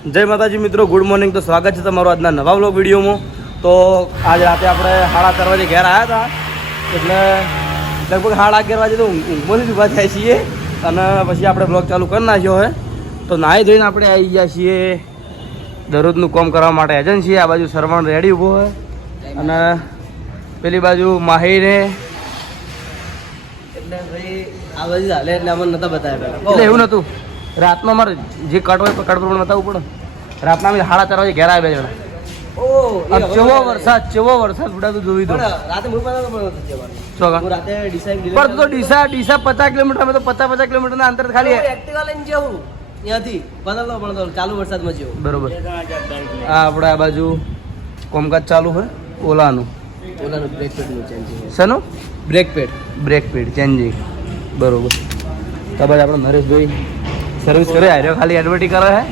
જય માતાજી મિત્રો, ગુડ મોર્નિંગ. તો સ્વાગત છે તમારું આજના નવા વ્લોગ વિડીયોમાં. તો આજ રાતે આપણે 11:30 વાગે ઘેર આવ્યા હતા, એટલે લગભગ 11:30 વાગે તો ઊંઘમાંથી ઊભા થયા છીએ અને પછી આપણે બ્લોગ ચાલુ કરી નાખ્યો હોય. તો નાહી ધોઈને આપણે આવી ગયા છીએ દરરોજનું કામ કરવા માટે એજન્સી. આ બાજુ સરવણ રેડી ઊભો હોય અને પેલી બાજુ માહીને એટલે ભાઈ આ બાજુ હાલે એટલે અમને નહોતા બતાવ્યા. એટલે એવું નહોતું, રાતનો અમારે જે કટ હોય કટ પ્રમાણે બતાવવું પડે. રાતના અમે 11:30 વાગે ઘેર આવ્યા જણા. ચેવો વરસાદ ઉડાતું જોયું તો રાતે ડીસા 50 કિલોમીટર, અમે તો 50 કિલોમીટર ના અંતર ખાલી એક્ટિવા લઈને જવું ત્યાંથી બદલતો પણ ચાલુ વરસાદમાં જેવું. બરોબર. આ આપણે આ બાજુ કોમકાજ ચાલુ હોય ઓલાનું બ્રેક પેડનું ચેન્જિંગ. શેનું? Brake pad changing. બરોબર. તો ભાઈ આપણે નરેશભાઈ સર્વિસ કરે આવ્યો, ખાલી એડવર્ટી કરે હે.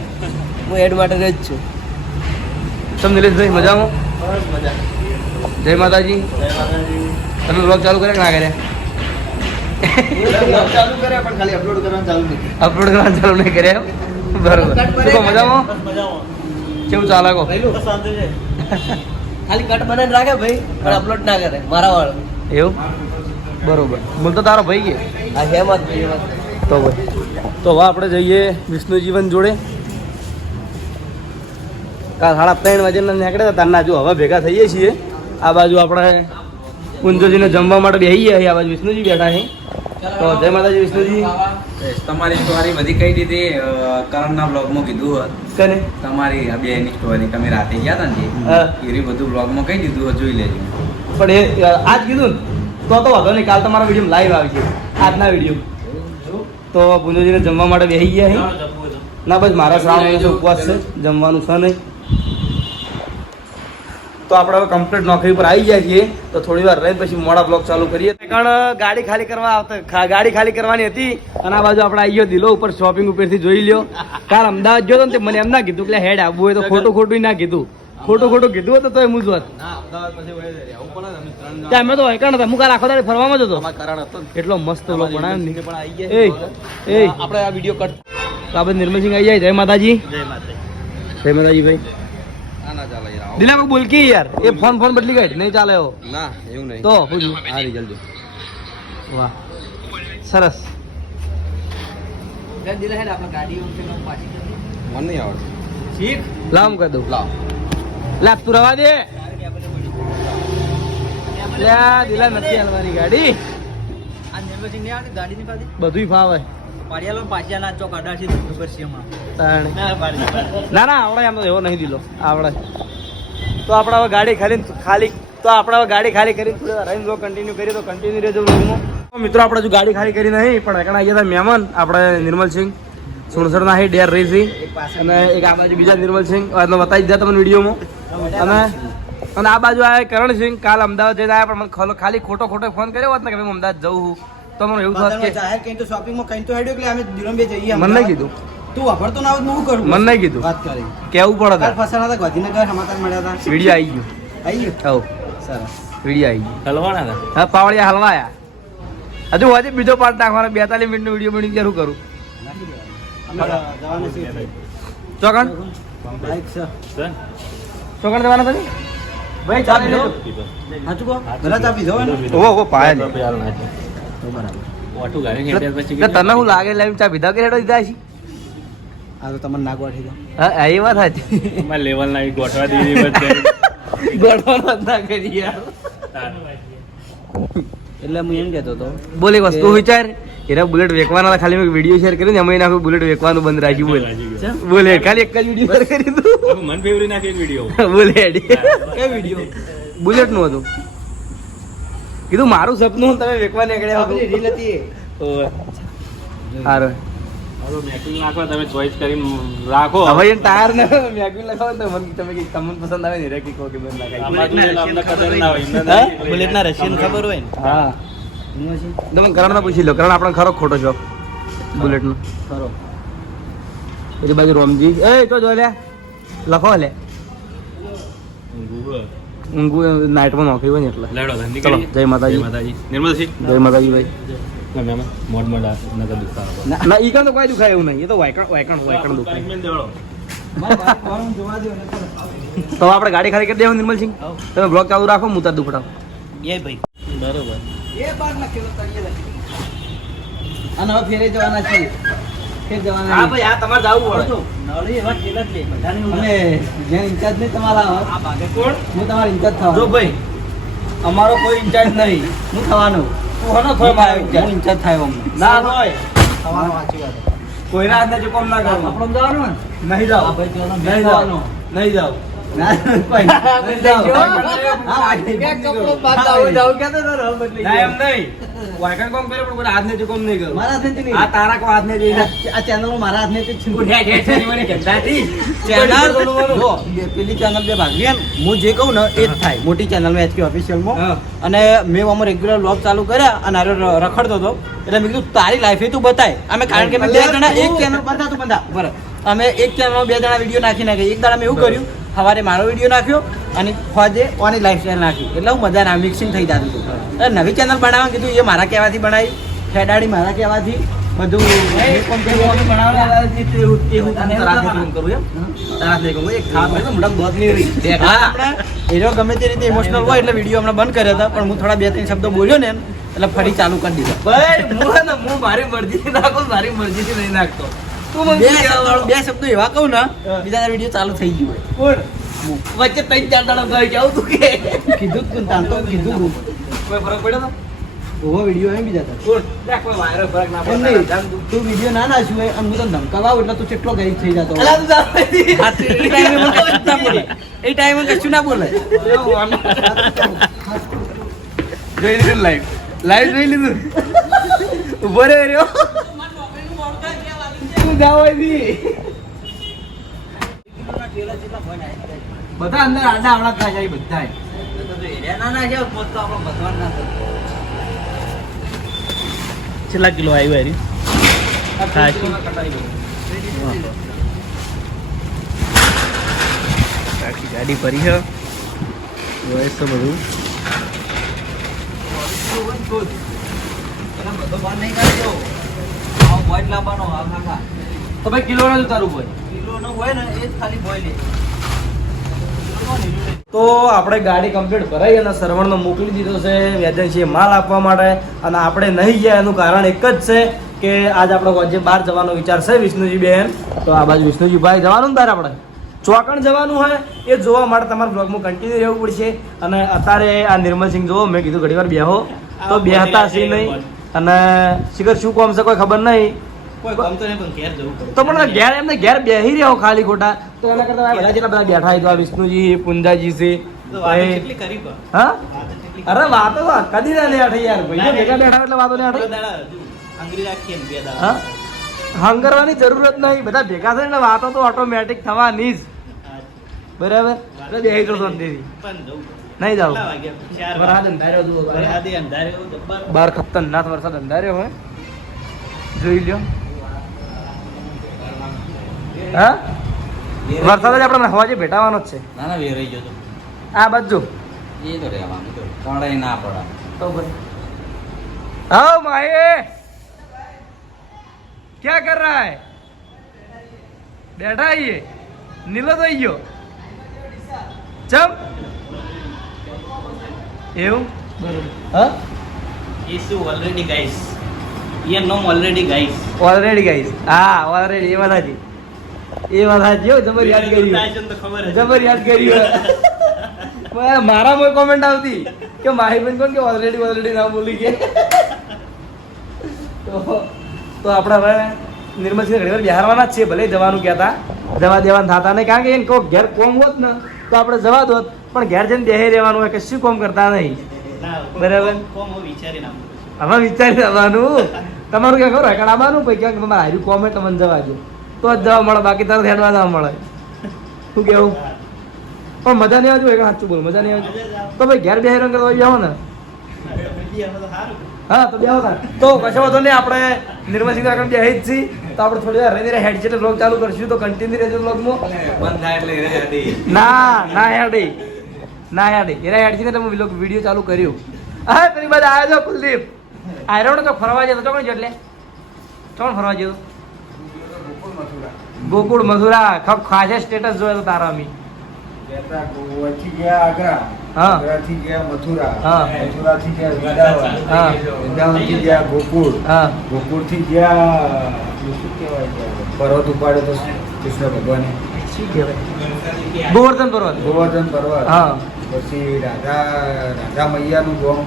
હું એડ માટે જ છું. તમે નિલેશભાઈ મજામાં? જય માતાજી. તમે બ્લોગ ચાલુ કરે કે ના કર્યા? ચાલુ કર્યા પણ ખાલી અપલોડ કરવાનું ચાલુ નહીં કર્યા. બરોબર. શું મજામાં? કેવું ચાલે કહો? ખાલી કટ બનાવીને રાખે ભાઈ, પણ અપલોડ ના કરે મારા વાળો. એવું? બરોબર. બોલ તો તારો ભાઈ કે હા હેમત તો ભાઈ. તો હવે આપણે જઈએ વિષ્ણુજીવન જોડે. કાલ 3:30 વાગે નીકળ્યા હતા તારના, જો હવે ભેગા થઈએ છીએ. આ બાજુ આપણે કુંજોજીને જમવા માટે બેસી ગયા છીએ. આ બાજુ વિષ્ણુજી બેઠા છે. તો જય માતાજી વિષ્ણુજી. તમારી સ્ટોરી બધી કહી દીધી. કરણના બ્લોગમાં કીધું હોત કને તમારી આ બેની સ્ટોરી તમે રાતે ગયા હતા ને એ બધું બ્લોગમાં કહી દીધું હોત, જોઈ લેજો. પણ એ આજ કીધું તો વાંધો નહીં, કાલ તમારા વિડીયો લાઈવ આવી છે આજના વિડીયો. તો કુંજોજીને જમવા માટે બેસી ગયા છે. ના બસ મારા શ્રાવણ મહિનો ઉપવાસ છે, જમવાનું છે નહીં. તો આપણે હવે કમ્પ્લીટ નોકરી પર આવી ગયા છીએ. તો થોડી વાર રહી પછી મોડા બ્લોગ ચાલુ કરીએ. કારણ ગાડી ખાલી કરવાની હતી અને આ બાજુ આપણે આવી ગયો દિલો ઉપર શોપિંગ ઉપરથી જોઈ લ્યો. કાલ અમદાવાદ ગયો ને મને એમ ના કીધું કે હેડ આવવું હોય તો ખોટું ના કીધું. ખોટું કીધું હતું તો એ મૂંઝવત. અમે તો વૈકણ હતા, હું કાલ આખો દાડી ફરવામાં જ હતો. એટલો મસ્ત બ્લોગ બનાવ્યો. આપણે આ વિડીયો કટ. તો આપણે નિર્મલસિંહ આવી જાય. જય માતાજી. જય માતાજી ભાઈ. દિલા બોલ કે યાર એ ફોન બદલી ગઈ નહીં ચાલે એવો. ના એવું નહીં તો પૂછું આ રિઝલ્ટ. વાહ સરસ. દિલા હેડ આપણે ગાડી પાછી મને નહીં આવડે. ઠીક લાવ કરી દઉં. લાવ તું રવા દે. દિલા નથી હાલવાની ગાડી. આ નિર્વચન નહીં આવતી ગાડી ની પાછી બધું ફાવે. પાડિયાલો પાછા ના ચોક 18 ના આવડે એમ તો એવો નહીં દિલો આવડે. તો આપણે હવે ગાડી ખાલી કરી રહીને કન્ટિન્યુ કરીએ તો કન્ટિન્યુ રહેજો રૂમમાં. મિત્રો આપણે જો ગાડી ખાલી કરી નહીં પણ એકણા આવ્યા હતા મહેમાન આપણે નિર્મલસિંહ સુણસરના હે ડેર રહી અને એક આ બાજુ બીજા નિર્મલસિંહ બતાવી દીધા તમને વિડીયોમાં. અને આ બાજુ આવ્યા કરણસિંહ. કાલ અમદાવાદ જઈને આવ્યા પણ મને ખાલી ખોટો ફોન કર્યો હોત ને કે અમદાવાદ જવું તો મને એવું થતું કે શોપિંગમાં કઈ તો હેડ્યો એટલે અમે દિરંબે જઈએ. મને નહીં કીધું તું વાપરતો ના હું કરું. મને નહીં કીધું વાત કરી કેવું પડે. ફસાણા હતા ગાંધીનગર સમાચાર મળ્યા હતા. વિડીયો આવી ગયો. હવ સરસ વિડીયો આવી ગયો. હલવાના હતા. હા પાવડિયા હલવાયા. હજુ હજી બીજો પાર્ટ નાખવાનો. 42 મિનિટનો વિડીયો બની જરૂર કરું. ચોકણ જવાના તમે ભાઈ ચાલે સાચું કહો. ઘરે ચા પીધો ઓ પાયા તને શું લાગે ચા પીધા કે હેડો દીધા છે. આ તો તમને ના ગોઠવી દો. હા એ વાત સાચી. લેવલ ના ગોઠવા દીધી ગોઠવાનો ના કરી યાર. એટલે હું એમ કહેતો હતો બોલ એક વસ્તુ વિચાર. એના બુલેટ વેચવાના ખાલી મેં વિડીયો શેર કર્યો ને અમે નાખ્યું બુલેટ વેચવાનું બંધ રાખ્યું. બોલે ખાલી એક જ વિડીયો શેર કરી દીધું. મન ફેવરી નાખી એક વિડીયો બુલેટ કે વિડીયો બુલેટ નું હતું. કીધું મારું સપનું તમે વેચવા નીકળ્યા રીલ હતી. સારું મેકિંગ નાખો તમે ચોઈસ કરીને રાખો. હવે એ ટાયર ને મેકિંગ લગાવો તો તમે તમને પસંદ આવે ને રેકી કો કે બંધ લગાવી બુલેટ ના રશિયન ખબર હોય ને. હા તમે કરણ પૂછી લો. કરણ આપણને ખરો ખોટો શોખ બુલેટ નો ખરો. એ બાજુ રોમજી એ તો જો લે લખો લે ઊંઘું નાઇટમાં નોકરી હોય ને એટલે. ચલો જય માતાજી. નિર્મલસિંહ જય માતાજી ભાઈ. ના ઈ કામ તો કોઈ દુખાય એવું નહીં. એ તો વાયકણ દુખાય. તો આપણે ગાડી ખાલી કરી દેવું નિર્મલસિંહ. તમે બ્લોગ ચાલુ રાખો, હું તાર દુપડાવ. બરોબર. અને હવે ફેરે જવાના છીએ. ફેર જવાના હા ભાઈ, આ તમારે જવું પડે. નળી એવા ઠેલા જ લે. બધાની અને જેન ઇન્ચાર્જ નહીં તમારા આવે, આ ભાગે કોણ? હું તમારો ઇન્ચાર્જ જો થવાનો. ભાઈ, અમારો કોઈ ઇન્ચાર્જ નહીં. હું થવાનો. તું હનો થોય મારો ઇન્ચાર્જ. હું ઇન્ચાર્જ થાય અમને. ના હોય. થવાનો સાચી વાત. કોઈના હાથને ચૂકમ ના કરવું. આપણો જવાનું ને? નહીં જાઓ. હા ભાઈ, જવાનો. નહીં જવાનો. જાઓ. નહીં જાઓ. ના, કોઈ. નહીં જાઓ. હા, વાંચી. ના, એમ નહીં. વાયકણ કોમ કરે પણ કોઈના હાથને ચૂકમ નહીં કરવું. મારા હાથેથી નહીં. આ તારા કો હાથને જઈને આ ચેનલ મારા હાથને જ છે. ચેનલ જો, પેલી ચેનલ બે ભાગ લે ને, હું જે કહું ને એ જ થાય. મોટી ચેનલ HK ઓફિશિયલમાં. હા. અને મેં આમાં રેગ્યુલર વ્લોગ ચાલુ કર્યા અને આરો રખડતો હતો એટલે મેં કીધું તારી લાઈફ તું બતાય. અમે કારણ કે અમે બે જણા એક ચેનલ બંધા બરાબર, અમે એક ચેનલમાં બે જણા વિડીયો નાખી નાખી. એક દાડા મેં એવું કર્યું, સવારે મારો વિડીયો નાખ્યો અને ખોજે ઓની લાઈફસ્ટાઈલ નાખી, એટલે હું મજા ના મિક્સિંગ થઈ જતું હતું. એટલે નવી ચેનલ બનાવવા કીધું, એ મારા કહેવાથી બનાવી, ખેડાડી મારા કહેવાથી બધું કોમ કર્યું. હીરો ગમે તે રીતે ઇમોશનલ હોય એટલે વિડીયો હમણાં બંધ કર્યા હતા, પણ હું થોડા 2-3 શબ્દો બોલ્યો ને એટલે ફરી ચાલુ કરી દીધો. ભાઈ, હું મારી મરજીથી નાખું, મારી મરજીથી નહીં નાખતો. તું મને બે શું કહેવા બે શબ્દો એવા કહું ને બીજા વિડીયો ચાલુ થઈ ગયું હોય. કોણ? વચ્ચે 3-4 દાડા ભાઈ કેવું તું કે કીધું જ તાન તો કીધું કોઈ ફરક પડ્યો તો? ઓવો વિડીયો એમ બીજા હતા. કોણ? દેખ, કોઈ વાયરો ફરક ના એમ પડે. નહીં, તું વિડીયો ના નાખ્યું હોય અને હું તને ધમકાવા આવું એટલે તું કેટલો ગરીબ થઈ જતો હોય. અલા, તું જા ભાઈ. આ તે- એ ટાઈમે મને કશું ના બોલે. એ ટાઈમે કશું ના બોલે. જોઈ લીધું લાઈવ જોઈ લીધું. ઉભો રે રહ્યો. તું જાવ અહીંથી. બધા અંદર આડા આવડા થાય જાય બધા. કેટલા કિલો આવ્યું હારી? આખી ગાડી ભરી છે. જોઈશ તો બધું. તો ભાઈ કિલો ના તારું ભાઈ. તો આપણે ગાડી કમ્પ્લીટ ભરાઈ અને સર્વરનો મોકલી દીધો છે એજન્સીએ માલ આપવા માટે. અને આપણે નહીં ગયા એનું કારણ એક જ છે કે આજ આપણે વચ્ચે બહાર જવાનો વિચાર છે વિષ્ણુજી બેન. તો આ બાજુ વિષ્ણુજી ભાઈ જવાનું ને તારે આપણે ચોકણ જવાનું હોય એ જોવા માટે તમારે બ્લોગમાં કન્ટિન્યુ રહેવું પડશે. અને અત્યારે આ નિર્મલસિંહ જોવો, મેં કીધું ઘણી વાર બેહો તો બેહતા હશે નહીં. અને શિખર શું કામ છે કોઈ ખબર નહીં. કોઈ ગમતો નહીં પણ ઘેર જવું પડે. તો પણ ઘેર એમને ઘેર બેહી રહ્યો ખાલી ખોટા. તો એના કરતા બધા જેટલા બધા બેઠા હોય તો આ વિષ્ણુજી પુંજાજી છે. તો વાતો કેટલી કરી પણ. હા, વાતો કેટલી અરે વાતો તો કદી ના લે આઠે યાર ભાઈ ભેગા બેઠા એટલે વાતો ને બે આઠે. દાડા હજુ આંગળી રાખીએ ને બે દાડા. હા, હંગરવાની જરૂરત નહીં. બધા ભેગા થઈને એટલે વાતો તો ઓટોમેટિક થવાની જ. બરાબર, એટલે બેહી તો શાંતિથી. પણ જવું પડે. નહીં જાવ. કેટલા વાગ્યા? 4 વરસાદ અંધાર્યો હતો. વરસાદે અંધાર્યો જબ્બર. બાર ખતરનાક વરસાદ અંધાર્યો હોય, જોઈ લ્યો. હા, વરસાદ જ આપણે હવાજે ભેટાવાનો જ છે. ના ના વેરાઈ ગયો તો. આ બાજુ એ તો રહેવાનું તો પડે ના પડે. તો ભાઈ, हाँ माए क्या कर रहा है? बैठा है ये नीलो तो यो चम એવું હા Is you already guys? Yeah, no already guys. Already guys હા ઓલરેડી એ વાત હતી હો જબર યાદ કરી તો ખબર જ. જબર યાદ કરી મારા મોય કોમેન્ટ આવતી કે માહીબેન કોણ કે ઓલરેડી ના બોલી કે તો આપણે હવે નિર્મલસિંહ ઘણી વાર બિહારવાના જ છીએ ભલે જવાનું કહેતા જવા દેવાના થતા નહીં કારણ કે એને કોઈ ઘેર કોમ હોત ને તો આપણે જવા દોત પણ ઘેર જઈને બેહી રહેવાનું હોય કે શું કોમ કરતા નહીં ના, બરાબર. કોમ હું વિચારીને આવું. હવે વિચારી જવાનું તમારું ક્યાં ખબર કારણ આવવાનું પછી ક્યાંક તમારે હાર્યું કોમ હોય તમને જવા દો તો જ જવા મળે બાકી તરત હેડવા જવા મળે શું કેવું પણ મજા નહીં આવતી હોય સાચું બોલ મજા નહીં આવતી તો ભાઈ ઘેર બેહી રંગ કરતો બેહો ને બીજી હવે તો સારું. હા તો બેહો તાર તો કશો વાંધો નહીં આપણે નિર્મલસિંહ આગળ બેહી જ છીએ તો આપણે થોડી વાર રહીને હેડ છે બ્લોગ ચાલુ કરશું તો કન્ટિન્યુ રહેજો બ્લોગમાં બંધ થાય એટલે રેડી. ના હેડી ના હેડી એના હેડ છે ને તમે વિડીયો ચાલુ કર્યું હા તારી બાજુ આવ્યો છો કુલદીપ આયરો તો ફરવા જતો તો કોણ એટલે ચોણ ફરવા જતો ગોકુળ મથુરા ખપ ખાસે સ્ટેટસ જોયો તો તારા અમી કહેતા ગોવાથી ગયા આગ્રા, હા. આગ્રાથી ગયા મથુરા, હા. મથુરાથી ગયા વૃંદાવન, હા. વૃંદાવનથી ગયા ગોકુળ, હા ગોકુળથી ગયા શું કહેવાય ત્યાં? પર્વત ઉપાડ્યો તો કૃષ્ણ ભગવાને, શું કહેવાય ગોવર્ધન પર્વત ગોવર્ધન પર્વત. હા પછી રાધા મૈયાનું ગોમ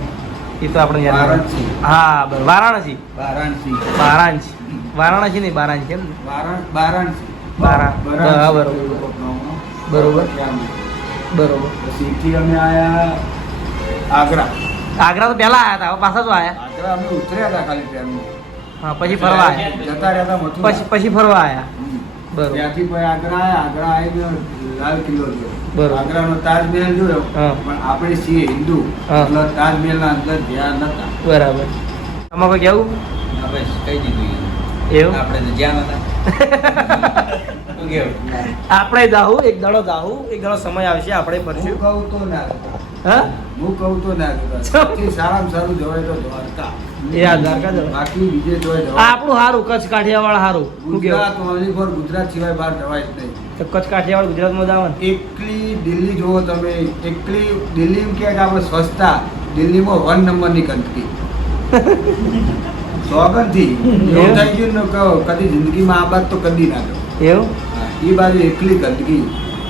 એ તો આપણે યાદ વારાણસી. હા બરાબર. વારાણસી વારાણસી, વારાણસી વારાણસી નહીં વારાણસી એમ ને? વારાણસી, હા, બરોબર. બરોબર. બરોબર પછી અહીંથી અમે આયા આગ્રા. આગ્રા તો પહેલા આયા હતા હવે પાછા તો આયા આગ્રા અમે ઉતર્યા હતા ખાલી ટ્રેનમાં, હા પછી ફરવા આયા જતા રહ્યા હતા મથુરા. પછી ફરવા આયા બરોબર ત્યાંથી પછી આગ્રા આયા, આગ્રા આવીને લાલ કિલ્લો જોયો, બરોબર. આગ્રાનો તાજમહેલ જોયો. હા. પણ આપણે છીએ હિન્દુ, હા. એટલે તાજમહેલના અંદર ધ્યાન નતા. બરાબર તમારે કોઈ કેવું હવે કહી દીધું એવું આપણે તો જ્યાં હતા શું કેવું? આપણે જાહુ એક દાડો જાહુ એક દાડો સમય આવશે આપણે હું ફરશું કહું તો ના જતા. હા હું કહું તો ના જતા. સૌથી સારામાં સારું જવાય તો દ્વારકા. એ આ દ્વારકા જવાય. બાકી બીજે જોઈ આ જવાય. આપણું હારું કચ્છ કાઠિયાવાડ હારું શું ગુજરાત કેવું only for ગુજરાત સિવાય બહાર જવાય જ નહીં. તો કચ્છ કાઠિયાવાડ ગુજરાતમાં જવાનું એકલી દિલ્હી જુઓ તમે, એકલી દિલ્હી એમ કે આપણે સ્વચ્છતા, દિલ્હીમાં 1 નંબરની ગંદકી. સોગંદથી એવું થઈ ગયું ને કે કદી જિંદગીમાં આ બાદ તો કદી ના જાઓ. એવું એ બાજુ એકલી ગંદકી,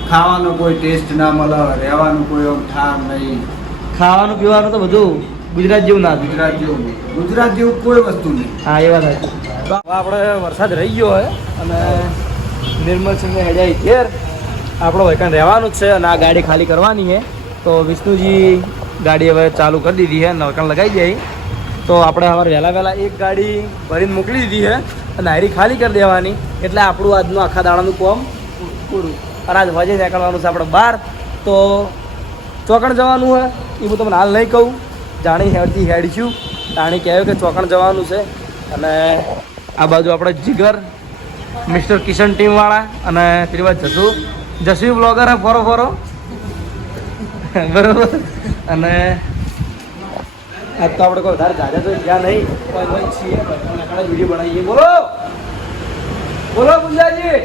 ખાવાનો કોઈ ટેસ્ટ ના મળે, રહેવાનું કોઈ આમ ઠામ નહીં. ખાવાનું પીવાનું તો બધું ગુજરાત જેવું ના ગુજરાત જેવું ગુજરાત જેવું કોઈ વસ્તુ નહીં. હા એ વાત સાચી. હવે આપણે વરસાદ રહી ગયો હોય અને નિર્મલ સિંહને હેજાઈ ઘેર આપણો વૈકાન રહેવાનું જ છે અને આ ગાડી ખાલી કરવાની છે તો વિષ્ણુજી ગાડી હવે ચાલુ કરી દીધી છે નવકાન લગાવી જાય તો આપણે હવે વહેલા એક ગાડી ભરીને મોકલી દીધી છે અને હારી ખાલી કરી દેવાની એટલે આપણું આજનું આખા દાડાનું કોમ પૂરું. અને આજ વજે નીકળવાનું છે આપણે બહાર તો ચોકણ જવાનું હોય એ હું તમને હાલ નહીં કહું, જાણી હેડથી હેડીશું. જાણી કહેવું કે ચોકણ જવાનું છે અને આ બાજુ આપણે જીગર મિસ્ટર કિશન ટીમવાળા અને પેલી વાત જસવી બ્લોગર હે ફોરો બરોબર. અને આજ તો આપણે કોઈ વધારે જાજા તો જ્યાં નહીં કોઈ છીએ વિડીયો બનાવીએ. બોલો બોલો ગુંજાજી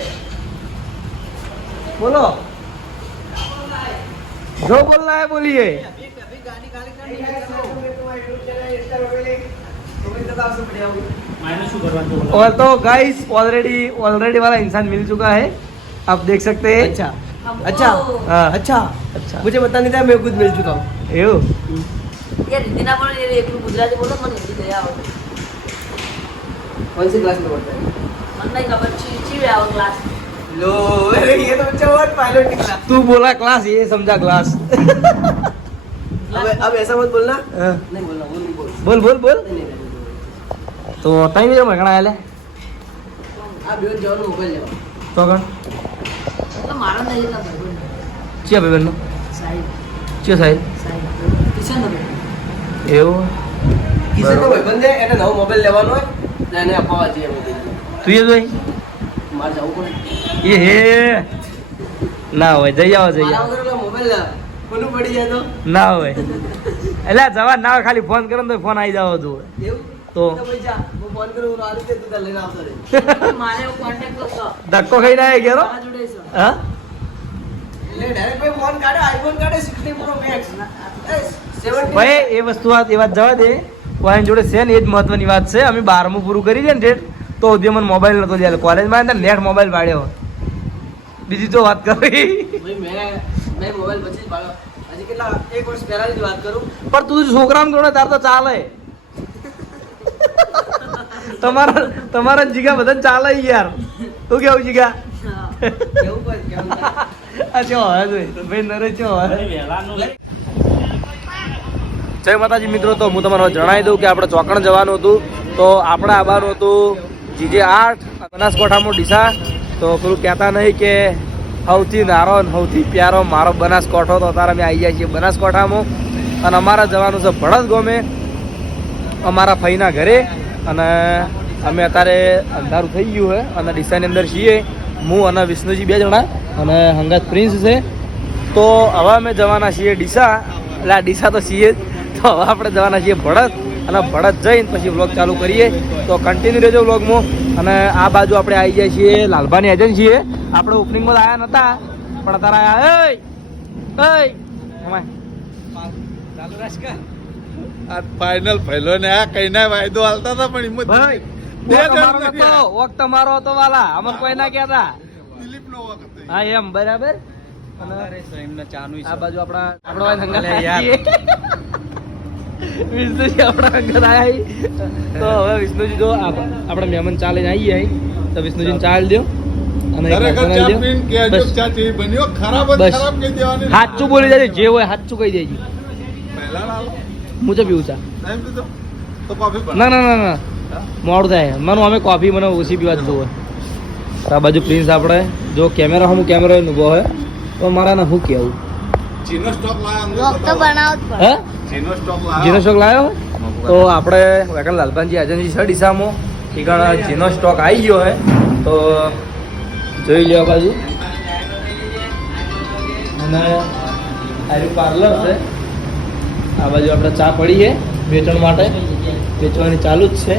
બોલો जो बोलना है बोलिए. और तो गाइस ऑलरेडी वाला इंसान मिल चुका है, आप देख सकते हैं. अच्छा अच्छा हाँ. अच्छा अच्छा मुझे बता नहीं था, मैं खुद मिल चुका हूँ. એવું यार हिंदी ना बोलो, ये एक गुजराती बोलो, मन हिंदी दे आओ. कौन सी क्लास में पढ़ता है? मन नहीं खबर ची वे आओ क्लास. लो अरे ये तो बच्चा बहुत पायलट निकला. तू बोला क्लास, ये समझा क्लास. अब ऐसा मत बोलना. हाँ. नहीं बोलना, वो नहीं बोल. बोल बोल बोल. नहीं, नहीं, नहीं, नहीं. તો તઈ જો મગણા આલે आप बेहोश जाओ ना, मोबाइल जाओ. તો કણ तो मारा नहीं था भाई. ચિયા ભાઈબંધનો साहिब ચિયો સાહેબ किशन तो એવું किसी को भाईबंध है એને નવો મોબાઈલ લેવાનો હોય તો એને અપાવવા જઈએ અમે દીધી. તું એ જોઈ મારે જવું પડે. એ હે ના હોય જઈ આવો જઈ મારા આવો વગર ઓલા મોબાઈલ કોનું પડી જાય તો ના હોય એટલે જવા ના હોય ખાલી ફોન કરો ને તો ફોન આવી જાવ તું એવું તો ભાઈ જા હું ફોન કરું, હું આલી દે, તું તાર લઈને આવતો રહે. मारे वो कांटेक्ट तो सो ધક્કો ખાઈને આવી ગયો मारा जुड़े सो હા એટલે ડાયરેક્ટ ભાઈ ફોન કાઢે, આઈફોન કાઢે 16 પ્રો મેક્સ 17. ભાઈ એ વસ્તુ એ વાત જવા દે કોઈ જોડે છે ને એ જ મહત્વની વાત છે. અમે 12મું પૂરું કરી છે ને ડેટ તો સુધી મને મોબાઈલ નતો લે કોલેજમાં નેટ મોબાઈલ પાડ્યો બીજી તો વાત કરી ભાઈ મેં મોબાઈલ પછી જ ભાગ્યો. હજી કેટલા 1 વર્ષ પહેલાની જ વાત કરું. પણ તું છોકરામાં જોડે તાર તો ચાલે તમારા જીગા બધા ચાલે યાર. તું કેવું જીગા કેવું કોઈ કેવું નહીં. આ ચો હવે જોઈ ભાઈ નરે ચો હવે જય માતાજી મિત્રો. તો હું તમારે જણાવી દઉં કે આપણે ચોકણ જવાનું હતું તો આપણે આવવાનું હતું GJ 8 બનાસકાંઠામાં ડીસા. તો પેલું કહેતા નહીં કે સૌથી નારો ને સૌથી પ્યારો મારો બનાસકાંઠો, તો અત્યારે અમે આવી જાય છીએ બનાસકાંઠામાં અને અમારે જવાનું છે ભડત ગોમે અમારા ફઈના ઘરે. અને અમે અત્યારે અંધારું થઈ ગયું છે અને ડીસાની અંદર છીએ હું અને વિષ્ણુજી 2 જણા અને હંગાત પ્રિન્સ છે. તો હવે અમે જવાના છીએ ડીસા, એટલે આ ડીસા તો છીએ જ. તો હવે આપણે જવાના છીએ ભડત અને ભડત જઈને પછી વ્લોગ ચાલુ કરીએ. તો કન્ટિન્યુ રહેજો વ્લોગમાં. અને આ બાજુ આપણે આવી જાય છીએ લાલભાની એજન્સીએ. આપણે ઓપનિંગમાં આવ્યા નતા પણ અત્યારે આવ્યા. ચાલુ રાખ કે આ ફાઇનલ ફેલો ને આ કઈ ના વાયદો હાલતા હતા પણ હિંમત ભાઈ વોક તમારો હતો વાલા અમર કોઈ ના કહેતા. દિલીપ નો વખત હા એમ બરાબર. આ બાજુ આપણા સંગત વિષ્ણુજી આપણા સંગત આયા. તો હવે વિષ્ણુજી જો આપણા મહેમાન ચાલે આવી જાય તો વિષ્ણુજી ચાલ દો અને એક ખરેખર બનાવી ચા દો. પીને કહેજો કે ચા કેવી બન્યો. ખરાબ જ બસ. ખરાબ કહી દેવાની. સાચું બોલી જાય જે હોય સાચું કહી દેજે. પહેલા ના આવો. હું તો પીવું ચા. એમ કીધું તો કોફી બનાવો. ના ના ના ના મોડું થાય મને અમે કોફી મને ઓછી પીવા જ જોવે. આ બાજુ પ્રિન્સ આપણે જો કેમેરા હમ કેમેરો ઊભો હોય તો મારા ને શું કહેવું. ચીનો સ્ટોક લાયા વ્લોગ તો બનાવ જ હે ચીનો સ્ટોક લાયા. જીનો સ્ટોક લાવ્યો તો આપણે વેકન લાલભાનજી એજન્સી છે ડીસામાં ઠીકાણા જીનો સ્ટોક આવી ગયો હે તો જોઈ લ્યો બાજુ. અને આર્યું પાર્લર છે. આ બાજુ આપણે ચા પડી છે વેચણ માટે વેચવાની ચાલુ જ છે.